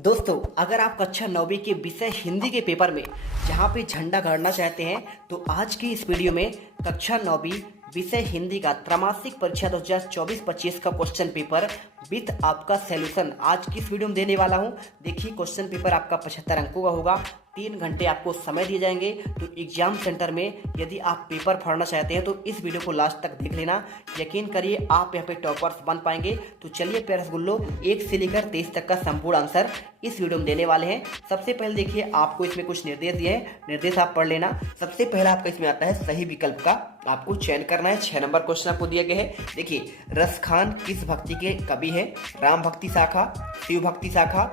दोस्तों, अगर आप कक्षा 9वीं के विषय हिंदी के पेपर में जहां पे झंडा गाड़ना चाहते हैं तो आज की इस वीडियो में कक्षा 9वीं विषय हिंदी का त्रैमासिक परीक्षा 2024-25 का क्वेश्चन पेपर विथ आपका सॉल्यूशन आज की इस वीडियो में देने वाला हूं। देखिए, क्वेश्चन पेपर आपका 75 अंकों का होगा। 3 घंटे आपको समय दिए जाएंगे। तो एग्जाम सेंटर में यदि आप पेपर फाड़ना चाहते हैं तो इस वीडियो को लास्ट तक देख लेना। यकीन करिए आप यहाँ पे टॉपर्स बन पाएंगे। तो चलिए प्यारे रसगुल्लो, 1 से लेकर 23 तक का संपूर्ण आंसर इस वीडियो में देने वाले हैं। सबसे पहले देखिए, आपको इसमें कुछ निर्देश दिए हैं, निर्देश आप पढ़ लेना। सबसे पहला आपका इसमें आता है सही विकल्प का आपको चयन करना है। 6 नंबर क्वेश्चन आपको दिया गया है। देखिए, रसखान किस भक्ति के कवि है? राम भक्ति शाखा, शिव भक्ति शाखा,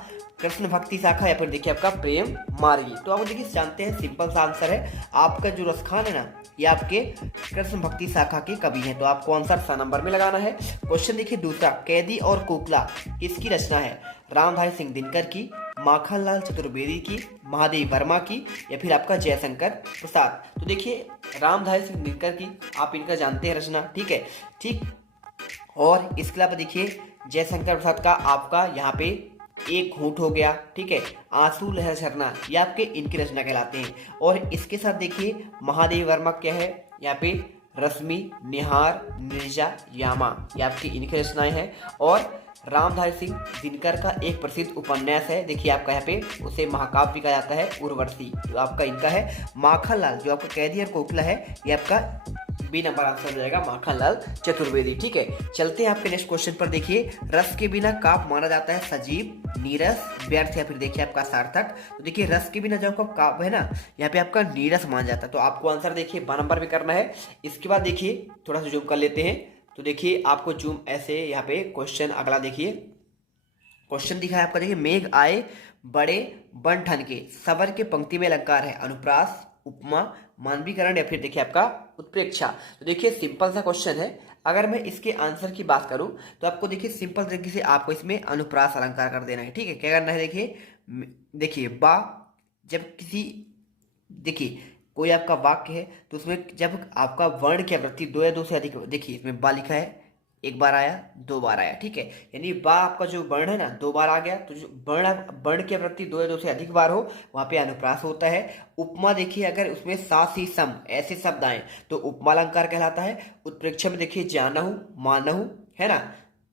कृष्ण भक्ति शाखा या फिर देखिए आपका प्रेम मार्गी। तो आप देखिए जानते हैं, सिंपल सा आंसर है। आपका जो रसखान है ना, ये आपके कृष्ण भक्ति शाखा के कवि हैं। तो आपको आंसर 6 नंबर में लगाना है। क्वेश्चन देखिए दूसरा, कैदी और कोकिला किसकी रचना है? रामधारी सिंह दिनकर की, माखनलाल चतुर्वेदी की, महादेव वर्मा की या फिर आपका जयशंकर प्रसाद। तो देखिए, रामधारी सिंह दिनकर की आप इनका जानते हैं रचना, ठीक है, ठीक। और इसके अलावा देखिए जयशंकर प्रसाद का आपका यहाँ पे एक घूंट हो गया, ठीक है, आंसू लहर झरना, ये आपके इनकी रचना कहलाते हैं। और इसके साथ देखिए महादेव वर्मा क्या है यहाँ पे? रश्मि, निहार, निर्जा, यामा, ये आपकी इनकी रचनाएं हैं। और रामधारी सिंह दिनकर का एक प्रसिद्ध उपन्यास है, देखिए आपका यहाँ पे उसे महाकाव्य कहा जाता है, उर्वशी, जो आपका इनका है। माखनलाल जो आपका कैदी और कोकिला है, ये आपका बी नंबर आंसर हो जाएगा, माखनलाल चतुर्वेदी, ठीक है। चलते हैं आपके नेक्स्ट क्वेश्चन पर। देखिए, रस के बिना काव्य माना जाता है सजीव, नीरस, व्यर्थ या फिर देखिए आपका सार्थक। तो देखिए, रस के बिना जो आपका काव्य है ना, यहाँ पे आपका नीरस माना जाता है। तो आपको आंसर देखिए 12 नंबर में करना है। इसके बाद देखिए थोड़ा सा जूम कर लेते हैं। तो देखिए आपको जूम ऐसे यहाँ पे क्वेश्चन अगला देखिए, क्वेश्चन दिखा है आपका। देखिए, मेघ आए बड़े बन ठन के, सबर के पंक्ति में अलंकार है, अनुप्रास, उपमा, मानवीकरण या फिर देखिए आपका उत्प्रेक्षा। तो देखिए सिंपल सा क्वेश्चन है। अगर मैं इसके आंसर की बात करूं तो आपको देखिए सिंपल तरीके से आपको इसमें अनुप्रास अलंकार कर देना है, ठीक है। क्या करना है? देखिए बा, जब किसी देखिए कोई आपका वाक्य है तो उसमें जब आपका वर्ण की आवृत्ति 2 या 2 से अधिक, देखिए इसमें बा लिखा है, एक बार आया, 2 बार आया, ठीक है, यानी बा आपका जो वर्ण है ना 2 बार आ गया। तो जो वर्ण की आवृत्ति 2 या 2 से अधिक बार हो वहां पे अनुप्रास होता है। उपमा देखिए, अगर उसमें सास ही सम ऐसे शब्द आए तो उपमा अलंकार कहलाता है। उत्प्रेक्षा में देखिए जानहु, मानहु, है ना,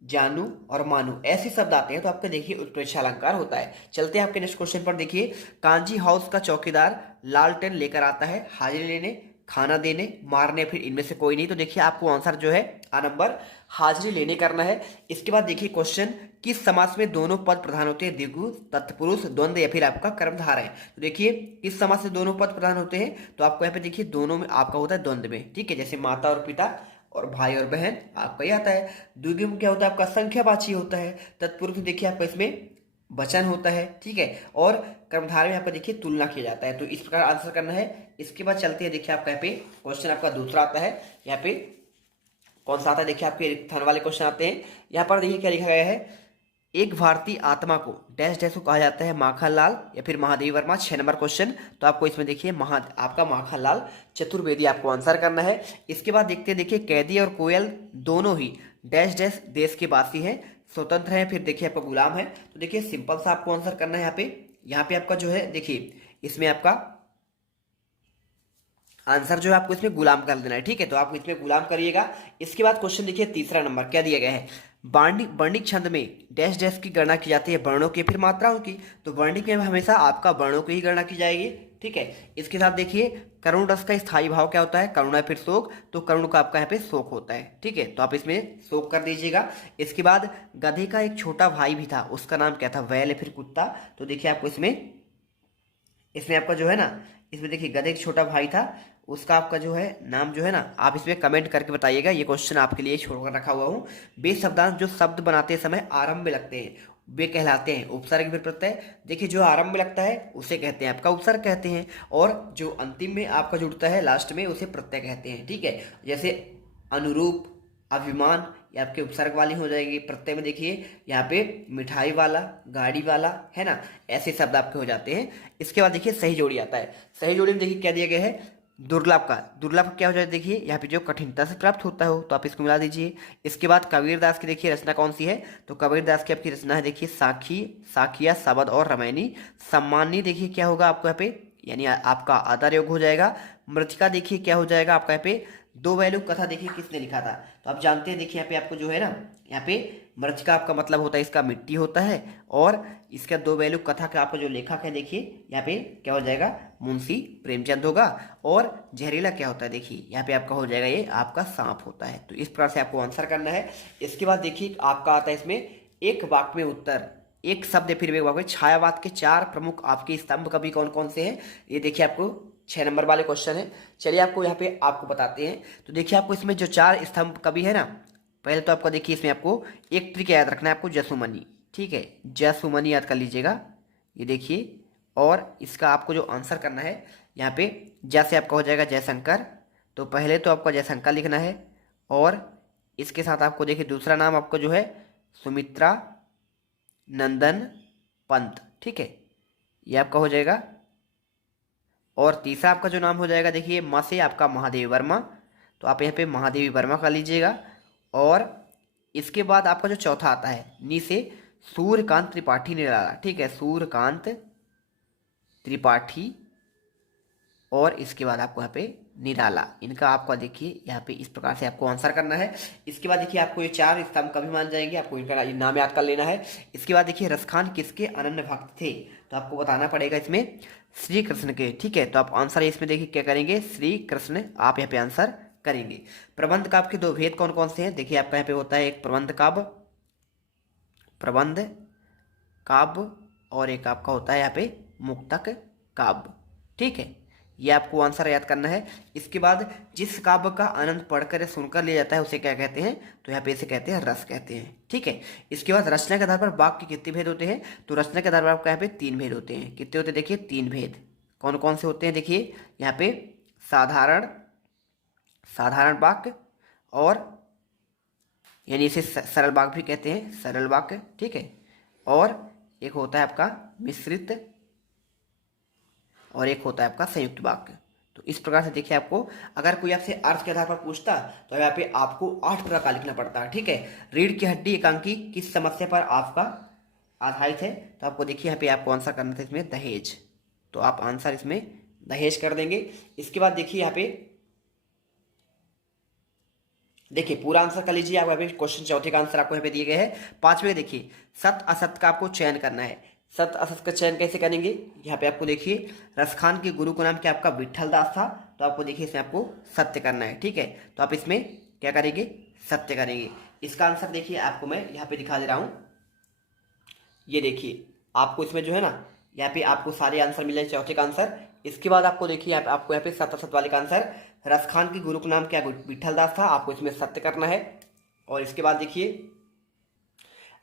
जानू और मानू ऐसे शब्द आते हैं तो आपका देखिए उत्प्रेक्षा अलंकार होता है। चलते हैं आपके नेक्स्ट क्वेश्चन पर। देखिए, कांजी हाउस का चौकीदार लालटेन लेकर आता है, हाजिरी लेने, खाना देने, मारने, फिर इनमें से कोई नहीं। तो देखिए आपको आंसर जो है आ नंबर हाजिरी लेने करना है। इसके बाद देखिए क्वेश्चन, किस समास में दोनों पद प्रधान होते हैं? द्विगु, तत्पुरुष, द्वंद्व या फिर आपका कर्मधारय है। तो देखिए किस समास से दोनों पद प्रधान होते हैं? तो आपको यहाँ पे देखिए दोनों में आपका होता है द्वंद्व में, ठीक है, जैसे माता और पिता और भाई और बहन आपका ये आता है। द्विगु में क्या होता है? आपका संख्यावाची होता है। तत्पुरुष देखिए आपका इसमें वचन होता है, ठीक है। और कर्मधारय में आपका देखिए तुलना किया जाता है। तो इस प्रकार आंसर करना है। इसके बाद चलते हैं, देखिए आपका यहाँ पे क्वेश्चन आपका दूसरा आता है। यहाँ पे कौन सा आता है? देखिए आपके रिक्तस्थान वाले क्वेश्चन आते हैं। यहाँ पर देखिए क्या लिखा गया है, एक भारतीय आत्मा को डैश डैश को कहा जाता है, माखनलाल या फिर महादेव वर्मा। 6 number question. तो आपको इसमें देखिए आपका माखनलाल चतुर्वेदी आपको आंसर करना है। इसके बाद देखते हैं, देखिए कैदी और कोयल दोनों ही डैश डैश देश के वासी हैं, स्वतंत्र हैं, फिर देखिए आपका गुलाम है। तो देखिए सिंपल सा आपको आंसर करना है। यहाँ पे आपका जो है देखिए इसमें आपका आंसर जो है आपको इसमें गुलाम कर देना है, ठीक है। तो आप इसमें गुलाम करिएगा। इसके बाद क्वेश्चन देखिए तीसरा नंबर क्या दिया गया है, वर्णिक छंद में डैश डैश की गणना की जाती है, वर्णों की फिर मात्राओं की। तो वर्णिक में हमेशा आपका वर्णों की ही गणना की जाएगी, ठीक है। इसके साथ देखिए करुण रस का स्थायी भाव क्या होता है? करुणा फिर शोक, तो करुण का आपका यहाँ पे शोक होता है, ठीक है। तो आप इसमें शोक कर दीजिएगा। इसके बाद गधे का एक छोटा भाई भी था, उसका नाम क्या था? बैल या फिर कुत्ता। तो देखिए आपको इसमें आपका जो है ना, इसमें देखिए गधे का छोटा भाई था, उसका आपका जो है नाम जो है ना, आप इसमें कमेंट करके बताइएगा। ये क्वेश्चन आपके लिए छोड़कर रखा हुआ हूँ। बे शब्दांश जो शब्द बनाते समय आरंभ में लगते हैं वे कहलाते हैं उपसर्ग फिर प्रत्यय। देखिए जो आरंभ में लगता है उसे कहते हैं आपका उपसर्ग कहते हैं, और जो अंतिम में आपका जुड़ता है लास्ट में उसे प्रत्यय कहते हैं, ठीक है। जैसे अनुरूप, अभिमान, ये आपके उपसर्ग वाली हो जाएगी। प्रत्यय में देखिए यहाँ पे मिठाई वाला, गाड़ी वाला, है ना, ऐसे शब्द आपके हो जाते हैं। इसके बाद देखिए सही जोड़ी आता है। सही जोड़ी में देखिए क्या दिया गया है, दुर्लभ क्या हो जाए, देखिए यहाँ पे जो कठिनता से प्राप्त होता हो तो आप इसको मिला दीजिए। इसके बाद कबीरदास की देखिए रचना कौन सी है, तो कबीरदास की आपकी रचना है देखिए साखी, साखिया, शबद और रामायणी। सम्मानी देखिए क्या होगा आपको यहाँ पे, यानी आपका आदर योग हो जाएगा। मृतिका देखिए क्या हो जाएगा आपका यहाँ पे, दो वैलू कथा देखिए किसने लिखा था, तो आप जानते हैं देखिए यहाँ पे आपको जो है ना, यहाँ पे मृतिका आपका मतलब होता है इसका मिट्टी होता है, और इसका दो वैलू कथा का आपका जो लेखक है देखिए यहाँ पे क्या हो जाएगा, मुंशी प्रेमचंद होगा। और जहरीला क्या होता है, देखिए यहाँ पे आपका हो जाएगा ये आपका सांप होता है। तो इस प्रकार से आपको आंसर करना है। इसके बाद देखिए आपका आता है इसमें एक वाक्य में उत्तर, एक शब्द फिर एक वाक्य में। छायावाद के चार प्रमुख आपके स्तंभ कवि कौन कौन से हैं, ये देखिए आपको 6 नंबर वाले क्वेश्चन है। चलिए आपको यहाँ पे आपको बताते हैं। तो देखिए आपको इसमें जो चार स्तंभ कवि है ना, पहले तो आपको देखिए इसमें आपको एक ट्रिक याद रखना है आपको, जसुमनी, ठीक है, जसुमनी याद कर लीजिएगा, ये देखिए। और इसका आपको जो आंसर करना है यहाँ पे, जैसे आपका हो जाएगा जयशंकर, तो पहले तो आपका जयशंकर लिखना है, और इसके साथ आपको देखिए दूसरा नाम आपको जो है सुमित्रा नंदन पंत, ठीक है, ये आपका हो जाएगा। और तीसरा आपका जो नाम हो जाएगा देखिए माँ से आपका महादेवी वर्मा, तो आप यहाँ पे महादेवी वर्मा का लीजिएगा। और इसके बाद आपका जो चौथा आता है नी से सूर्यकांत त्रिपाठी निराला, ठीक है, सूर्यकांत त्रिपाठी, और इसके बाद आपको यहाँ पे निराला, इनका आपका देखिए यहाँ पे इस प्रकार से आपको आंसर करना है। इसके बाद देखिए आपको ये चार स्तंभ कभी मान जाएंगे, आपको इनका नाम याद कर लेना है। इसके बाद देखिए रसखान किसके अनन्य भक्त थे, तो आपको बताना पड़ेगा इसमें श्री कृष्ण के, ठीक है। तो आप आंसर इसमें देखिए क्या करेंगे, श्री कृष्ण आप यहाँ पे आंसर करेंगे। प्रबंध काव्य के दो भेद कौन कौन से हैं, देखिए आपका यहाँ पे होता है एक प्रबंध काव्य, और एक आपका होता है यहाँ पे मुक्तक काव्य, ठीक है, ये आपको आंसर याद करना है। इसके बाद जिस काव्य का आनंद पढ़कर या सुनकर लिया जाता है उसे क्या कहते हैं, तो यहाँ पे इसे कहते हैं रस कहते हैं, ठीक है। इसके बाद रचना के आधार पर वाक्य के कितने भेद होते हैं, तो रचना के आधार पर आपका यहाँ पे 3 भेद होते हैं। कितने होते हैं, देखिए 3 भेद। कौन कौन से होते हैं, देखिए यहाँ पे साधारण वाक्य, और यानी इसे सरल वाक्य भी कहते हैं, सरल वाक्य, ठीक है, और एक होता है आपका मिश्रित, और एक होता है आपका संयुक्त वाक्य। तो इस प्रकार से देखिए आपको अगर कोई आपसे अर्थ के आधार पर पूछता तो यहाँ पे आपको 8 प्रकार का लिखना पड़ता है, ठीक है। रीढ़ की हड्डी एकांकी किस समस्या पर आपका आधारित है, तो आपको देखिए यहाँ पे आपको आंसर करना था इसमें दहेज, तो आप आंसर इसमें दहेज कर देंगे। इसके बाद देखिए यहाँ पे देखिए पूरा आंसर कर लीजिए। आप अभी क्वेश्चन चौथे का आंसर आपको यहाँ पे दिए गए हैं। 5वें देखिए सत्य असत्य का आपको चयन करना है। सत्य असत्य का चयन कैसे करेंगे, यहाँ पे आपको देखिए रसखान के गुरु का नाम क्या आपका विट्ठल दास था, तो आपको देखिए इसमें आपको सत्य करना है, ठीक है। तो आप इसमें क्या करेंगे, सत्य करेंगे। इसका आंसर देखिए आपको मैं यहाँ पे दिखा दे रहा हूँ, ये देखिए आपको इसमें जो है ना यहाँ पे आपको सारे आंसर मिल जाए चौथे का आंसर। इसके बाद आपको देखिए आपको यहाँ पे सत्य असत्य वाले का आंसर, रसखान के गुरु का नाम क्या विट्ठल दास था, आपको इसमें सत्य करना है। और इसके बाद देखिए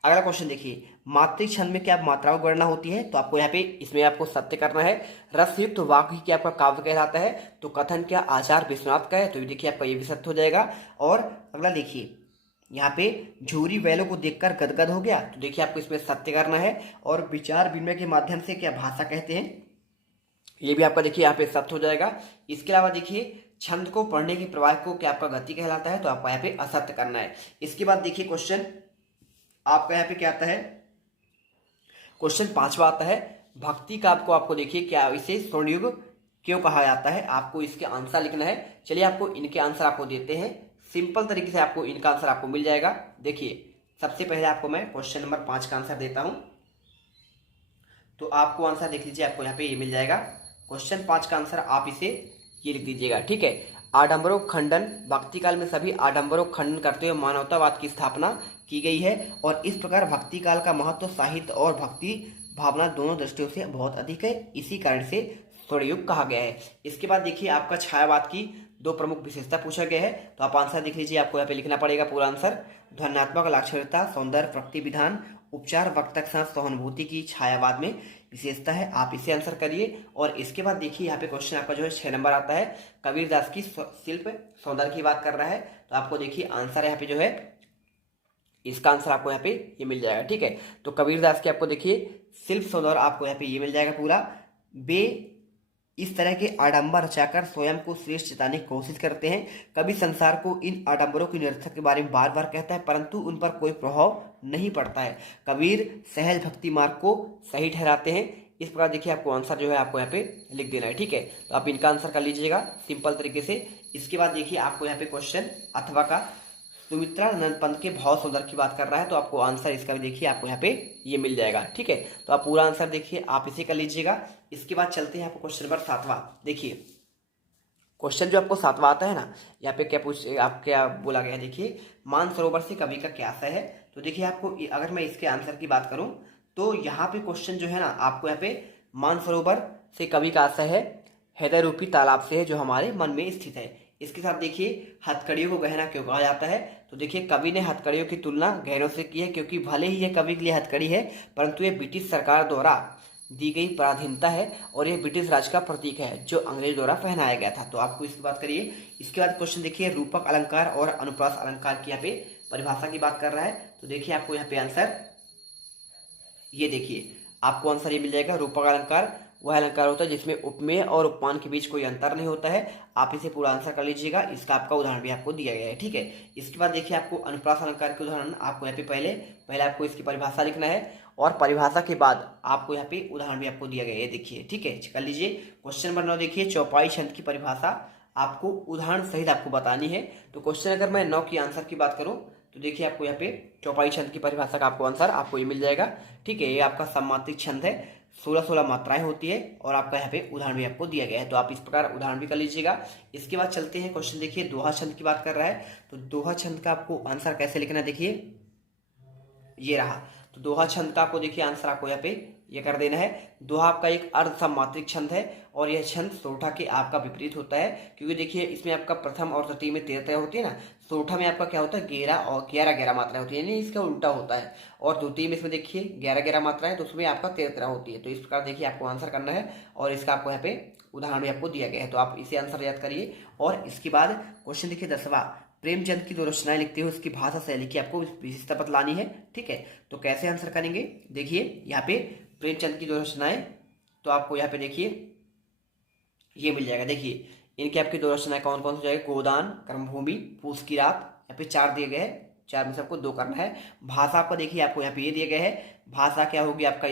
अगला क्वेश्चन देखिए मात्रिक छंद में क्या मात्राओं की गणना होती है, तो आपको यहाँ पे इसमें आपको सत्य करना है। रसयुक्त वाक्य क्या आपका काव्य कहलाता है, तो कथन क्या आचार विश्वनाथ का है, तो ये देखिए आपका ये भी सत्य हो जाएगा। और अगला देखिए यहाँ पे झूरी वैलों को देखकर गदगद हो गया, तो देखिए आपको इसमें सत्य करना है। और विचार विनिमय के माध्यम से क्या भाषा कहते हैं, ये भी आपका देखिए यहाँ पे सत्य हो जाएगा। इसके अलावा देखिए छंद को पढ़ने की प्रवाह को क्या आपका गति कहलाता है, तो आपको यहाँ पे असत्य करना है। इसके बाद देखिए क्वेश्चन आपका यहाँ पे क्या आता है, क्वेश्चन 5वां आता है भक्ति का आपको देखिए क्या इसे स्वर्णयुग क्यों कहा जाता है, आपको इसके आंसर लिखना है। चलिए आपको इनके आंसर आपको देते हैं, सिंपल तरीके से आपको इनका आंसर आपको मिल जाएगा। देखिए सबसे पहले आपको मैं क्वेश्चन नंबर 5 का आंसर देता हूं, तो आपको आंसर देख लीजिए, आपको यहाँ पे ये मिल जाएगा। क्वेश्चन 5 का आंसर आप इसे ये लिख दीजिएगा, ठीक है। आडंबरों खंडन, भक्ति काल में सभी आडंबरों खंडन करते हुए मानवतावाद की स्थापना की गई है, और इस प्रकार भक्ति काल का महत्व साहित्य और भक्ति भावना दोनों दृष्टियों से बहुत अधिक है, इसी कारण से स्वर्णयुग कहा गया है। इसके बाद देखिए आपका छायावाद की 2 प्रमुख विशेषता पूछा गया है, तो आप आंसर देख लीजिए, आपको यहाँ पे लिखना पड़ेगा पूरा आंसर। ध्वन्यात्मक लाक्षणिकता, सौंदर्य, प्रकृति विधान, उपचार, वक्ता के साथ सहानुभूति की छायावाद में विशेषता है, आप इसे आंसर करिए। और इसके बाद देखिए यहाँ पे क्वेश्चन आपका जो है 6 नंबर आता है, कबीरदास की शिल्प सौंदर्य की बात कर रहा है, तो आपको देखिए आंसर यहाँ पे जो है इसका आंसर आपको यहाँ पे ये मिल जाएगा, ठीक है। तो कबीरदास की आपको देखिए शिल्प सौंदर्य आपको यहाँ पे ये मिल जाएगा पूरा। इस तरह के आडंबर रचाकर स्वयं को श्रेष्ठ जताने की कोशिश करते हैं। कवि संसार को इन आडंबरों की निरर्थक के बारे में बार बार कहता है, परंतु उन पर कोई प्रभाव नहीं पड़ता है। कबीर सहज भक्ति मार्ग को सही ठहराते हैं। इस प्रकार देखिए आपको आंसर जो है आपको यहाँ पे लिख देना है, ठीक है। तो आप इनका आंसर कर लीजिएगा सिंपल तरीके से। इसके बाद देखिए आपको यहाँ पे क्वेश्चन अथवा का सुमित्रानंद पंत के भाव सौंदर्य की बात कर रहा है, तो आपको आंसर इसका भी देखिए आपको यहाँ पे ये मिल जाएगा, ठीक है। तो आप पूरा आंसर देखिए आप इसे कर लीजिएगा। इसके बाद चलते हैं आपको क्वेश्चन नंबर 7वां। देखिए क्वेश्चन जो आपको 7वां आता है ना, यहाँ पे क्या बोला गया है, देखिए मानसरोवर से कवि का क्या आशय है। तो देखिए आपको अगर मैं इसके आंसर की बात करूं तो यहाँ पे क्वेश्चन जो है ना आपको यहाँ पे मानसरोवर से कवि का आशय है हृदय रूपी तालाब से है जो हमारे मन में स्थित है। इसके साथ देखिए हथकड़ियों को गहना क्यों कहा जाता है। तो देखिए कवि ने हथकड़ियों की तुलना गहनों से की है, क्योंकि भले ही यह कवि के लिए हथकड़ी है परंतु ये ब्रिटिश सरकार द्वारा दी गई पराधीनता है और यह ब्रिटिश राज का प्रतीक है जो अंग्रेज द्वारा पहनाया गया था। तो आपको इसकी बात करिए। इसके बाद क्वेश्चन देखिए रूपक अलंकार और अनुप्रास अलंकार की यहाँ पे परिभाषा की बात कर रहा है। तो देखिए आपको यहाँ पे आंसर ये देखिए आपको आंसर ये मिल जाएगा। रूपक अलंकार वह अलंकार होता है जिसमें उपमेय और उपमान के बीच कोई अंतर नहीं होता है। आप इसे पूरा आंसर कर लीजिएगा। इसका आपका उदाहरण भी आपको दिया गया है, ठीक है। इसके बाद देखिए आपको अनुप्रास अलंकार के उदाहरण आपको यहाँ पे पहले आपको इसकी परिभाषा लिखना है और परिभाषा के बाद आपको यहाँ पे उदाहरण भी आपको दिया गया है, देखिए, ठीक है। कर लीजिए क्वेश्चन नंबर 9। देखिए चौपाई छंद की परिभाषा आपको उदाहरण सहित आपको बतानी है। तो क्वेश्चन अगर मैं 9 की आंसर की बात करूँ तो देखिए आपको यहाँ पे चौपाई छंद की परिभाषा का आपको आंसर आपको ये मिल जाएगा, ठीक है। ये आपका सम्मात्रिक छंद है, 16 मात्राएं होती है और आपका यहाँ पे उदाहरण भी आपको दिया गया है। तो आप इस प्रकार उदाहरण भी कर लीजिएगा। इसके बाद चलते हैं क्वेश्चन देखिए दोहा छंद की बात कर रहा है। तो दोहा छंद का आपको आंसर कैसे लिखना है, देखिए ये रहा। तो दोहा छंद का आपको देखिए आंसर आपको यहाँ पे ये कर देना है। दोहा आपका एक अर्ध सम्मात्रिक छंद है और यह छंद सोठा के आपका विपरीत होता है, क्योंकि देखिए इसमें आपका प्रथम और तृतीय में 13 होती है ना। सोठा में आपका क्या होता है 11 मात्राएं होती है, यानी इसका उल्टा होता है। और द्वितीय में इसमें देखिए 11 मात्राएं, तो उसमें आपका 13 होती है। तो इस प्रकार देखिए आपको आंसर करना है और इसका आपको यहाँ पे उदाहरण भी आपको दिया गया है। तो आप इसे आंसर याद करिए। और इसके बाद क्वेश्चन देखिए 10वां। प्रेमचंद की 2 रचनाएं लिखते हुए उसकी भाषा शैली की आपको विशेषता बतलानी है, ठीक है। तो कैसे आंसर करेंगे, देखिए यहाँ पे प्रेमचंद की 2 रचनाएं, तो आपको यहाँ पे देखिए ये मिल जाएगा। देखिए इनकी आपकी 2 रचनाएं कौन कौन सी जाएगी, गोदान, कर्मभूमि, पूस की रात। यहाँ पे 4 दिए गए हैं, 4 में से आपको 2 करना है। भाषा आपका देखिए आपको यहाँ पे ये दिया गया है। भाषा क्या होगी आपका,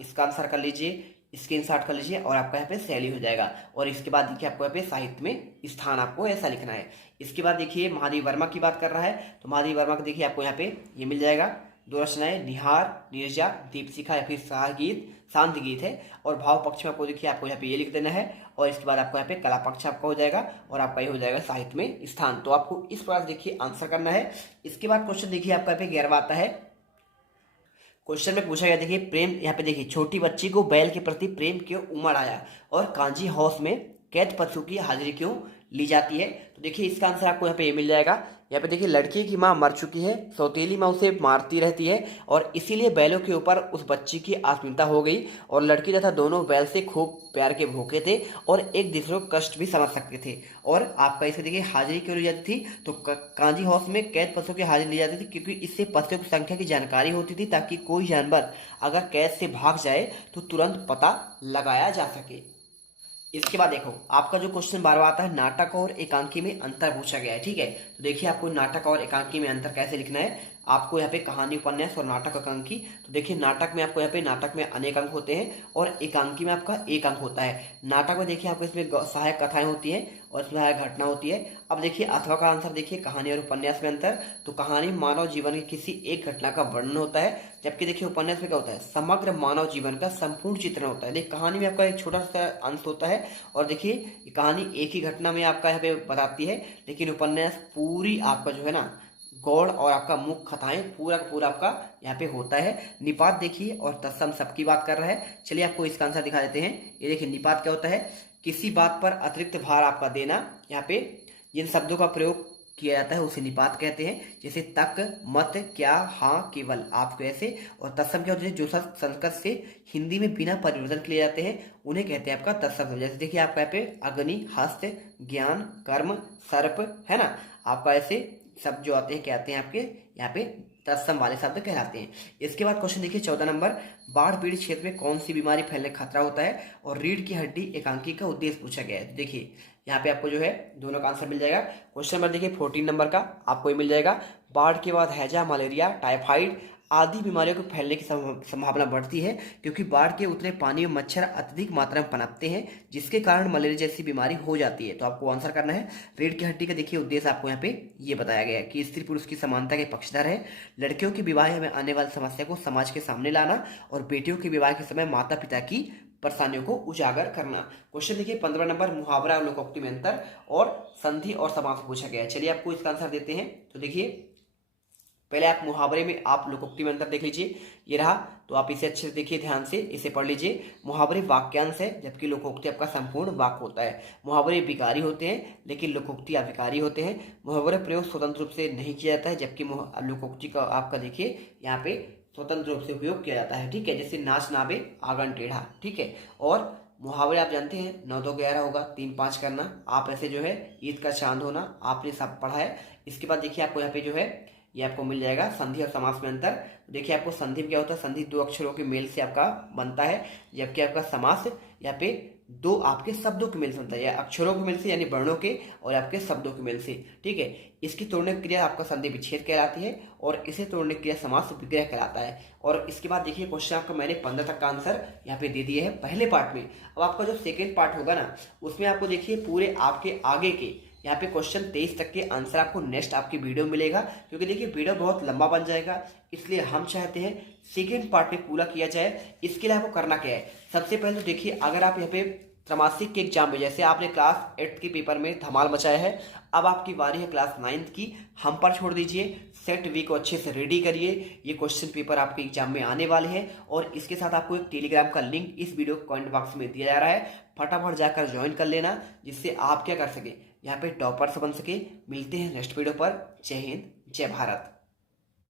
इसका आंसर कर लीजिए, स्क्रीनशॉट कर लीजिए और आपका यहाँ पे शैली हो जाएगा। और इसके बाद देखिए आपको यहाँ पे साहित्य में स्थान आपको ऐसा लिखना है। इसके बाद देखिए महादेव वर्मा की बात कर रहा है। तो महादेव वर्मा का देखिए आपको यहाँ पे ये मिल जाएगा। 2 रचनाएं निहार, नीरजा, दीपशिखा या फिर शांति गीत है। और भाव पक्ष में आपको देखिए आपको यहाँ पे ये लिख देना है। और इसके बाद आपको यहाँ पे कला पक्ष आपका हो जाएगा और आपका ये हो जाएगा साहित्य में स्थान। तो आपको इस प्रकार देखिए आंसर करना है। इसके बाद क्वेश्चन देखिए आपका यहाँ पे 11वां आता है। क्वेश्चन में पूछा गया देखिए प्रेम, यहाँ पे देखिए छोटी बच्ची को बैल के प्रति प्रेम क्यों उमड़ आया और कांजी हाउस में कैद पशु की हाजिरी क्यों ली जाती है। तो देखिए इसका आंसर आपको यहाँ पे ये मिल जाएगा। यहाँ पे देखिए लड़की की माँ मर चुकी है, सौतेली माँ उसे मारती रहती है और इसीलिए बैलों के ऊपर उस बच्ची की आत्मीयता हो गई। और लड़की तथा दोनों बैल से खूब प्यार के भूखे थे और एक दूसरे को कष्ट भी समझ सकते थे। और आपका इसे देखिए हाजिरी क्यों ली जाती थी, तो कांजी हाउस में कैद पशुओं की हाजिरी ली जाती थी क्योंकि इससे पशुओं की संख्या की जानकारी होती थी, ताकि कोई जानवर अगर कैद से भाग जाए तो तुरंत पता लगाया जा सके। इसके बाद देखो आपका जो क्वेश्चन 12वां आता है, नाटक और एकांकी में अंतर पूछा गया है, ठीक है। तो देखिए आपको नाटक और एकांकी में अंतर कैसे लिखना है। आपको यहाँ पे कहानी, उपन्यास और नाटक एकांकी। तो देखिए नाटक में आपको यहाँ पे नाटक में अनेक अंक होते हैं और एकांकी में आपका 1 अंक होता है। नाटक में देखिए आपको इसमें सहायक कथाएं होती हैं और सहायक घटना होती है। अब देखिए अथवा का आंसर देखिए कहानी और उपन्यास में अंतर। तो कहानी मानव जीवन की किसी एक घटना का वर्णन होता है, जबकि देखिए उपन्यास में क्या होता है, समग्र मानव जीवन का संपूर्ण चित्रण होता है। देखिए कहानी में आपका एक छोटा सा अंश होता है और देखिए कहानी एक ही घटना में आपका यहाँ पे बताती है, लेकिन उपन्यास पूरी आपका जो है ना गौड़ और आपका मुख्य कथाएं पूरा का पूरा आपका यहाँ पे होता है। निपात देखिए और तत्सम सबकी बात कर रहा है। चलिए आपको इसका आंसर दिखा देते हैं। ये देखिए निपात क्या होता है, किसी बात पर अतिरिक्त भार आपका देना। यहाँ पे जिन शब्दों का प्रयोग किया जाता है उसे निपात कहते हैं, जैसे तक, मत, क्या, हाँ, केवल, आपको ऐसे। और तत्सम क्या होता है, जो शब्द संस्कृत से हिंदी में बिना परिवर्तन किए जाते हैं उन्हें कहते हैं आपका तत्सम। जैसे देखिए आपका यहाँ पे अग्नि, हस्त, ज्ञान, कर्म, सर्प, है ना। आपका ऐसे शब्द जो आते हैं क्या आते हैं आपके यहाँ पे तत्सम वाले शब्द कहलाते हैं। इसके बाद क्वेश्चन देखिए 14 नंबर, बाढ़ पीड़ित क्षेत्र में कौन सी बीमारी फैलने का खतरा होता है और रीढ़ की हड्डी एकांकी का उद्देश्य पूछा गया है। देखिए यहाँ पे आपको जो है दोनों का आंसर मिल जाएगा। क्वेश्चन नंबर देखिए 14 नंबर का आपको ये मिल जाएगा, बाढ़ के बाद हैजा, मलेरिया, टाइफाइड आदि बीमारियों को फैलने की संभावना बढ़ती है क्योंकि बाढ़ के उतरे पानी में मच्छर अत्यधिक मात्रा में पनपते हैं, जिसके कारण मलेरिया जैसी बीमारी हो जाती है। तो आपको आंसर करना है रीढ़ की हड्डी का। देखिए उद्देश्य आपको यहाँ पे ये बताया गया है कि स्त्री पुरुष की समानता के पक्षधर है, लड़कियों के विवाह में आने वाली समस्या को समाज के सामने लाना और बेटियों के विवाह के समय माता पिता की परेशानियों को उजागर करना। क्वेश्चन देखिए 15 नंबर, मुहावरा और लोकोक्ति में अंतर और संधि और समास पूछा गया है। चलिए आपको इसका आंसर देते हैं। तो देखिए पहले आप मुहावरे में आप लोकोक्ति में अंतर देख लीजिए, ये रहा, तो आप इसे अच्छे से देखिए, ध्यान से इसे पढ़ लीजिए। मुहावरे वाक्यांश है जबकि लोकोक्ति आपका संपूर्ण वाक्य होता है। मुहावरे विकारी होते हैं लेकिन लोकोक्ति अविकारी होते हैं। मुहावरे प्रयोग स्वतंत्र रूप से नहीं किया जाता है जबकि लोकोक्ति का आपका देखिए यहाँ पे स्वतंत्र रूप से उपयोग किया जाता है। ठीक है, जैसे नाच नावे आंगन टेढ़ा। ठीक है, और मुहावरे आप जानते हैं 9 2 11 होगा, 3 5 करना, आप ऐसे जो है ईद का चांद होना, आपने सब पढ़ा है। इसके बाद देखिए आपको यहाँ पे जो है ये आपको मिल जाएगा संधि और समास में अंतर। देखिए आपको संधि में क्या होता है, संधि 2 अक्षरों के मेल से आपका बनता है, जबकि आपका समास यहाँ पे 2 आपके शब्दों के मेल से बनता है, या अक्षरों के मेल से यानी वर्णों के और आपके शब्दों के मेल से। ठीक है, इसकी तोड़ने की क्रिया आपका संधि विच्छेद कहलाती है और इसे तोड़ने की क्रिया समास विग्रह कहलाता है। और इसके बाद देखिए क्वेश्चन आपका मैंने 15 तक का आंसर यहाँ पे दे दिया है पहले पार्ट में। अब आपका जो सेकेंड पार्ट होगा ना, उसमें आपको देखिए पूरे आपके आगे के यहाँ पे क्वेश्चन 23 तक के आंसर आपको नेक्स्ट आपकी वीडियो मिलेगा, क्योंकि देखिए वीडियो बहुत लंबा बन जाएगा, इसलिए हम चाहते हैं सेकेंड पार्ट में पूरा किया जाए। इसके लिए आपको करना क्या है, सबसे पहले तो देखिए अगर आप यहाँ पे त्रैमासिक के एग्जाम में, जैसे आपने क्लास 8 के पेपर में धमाल मचाया है, अब आपकी बारी है क्लास 9 की, हम पर छोड़ दीजिए, सेट वी को अच्छे से रेडी करिए। ये क्वेश्चन पेपर आपके एग्जाम में आने वाले हैं और इसके साथ आपको एक टेलीग्राम का लिंक इस वीडियो कमेंट बॉक्स में दिया जा रहा है, फटाफट जाकर ज्वाइन कर लेना, जिससे आप क्या कर सके, यहाँ पे टॉपर्स बन सके। मिलते हैं नेक्स्ट वीडियो पर। जय हिंद, जय भारत।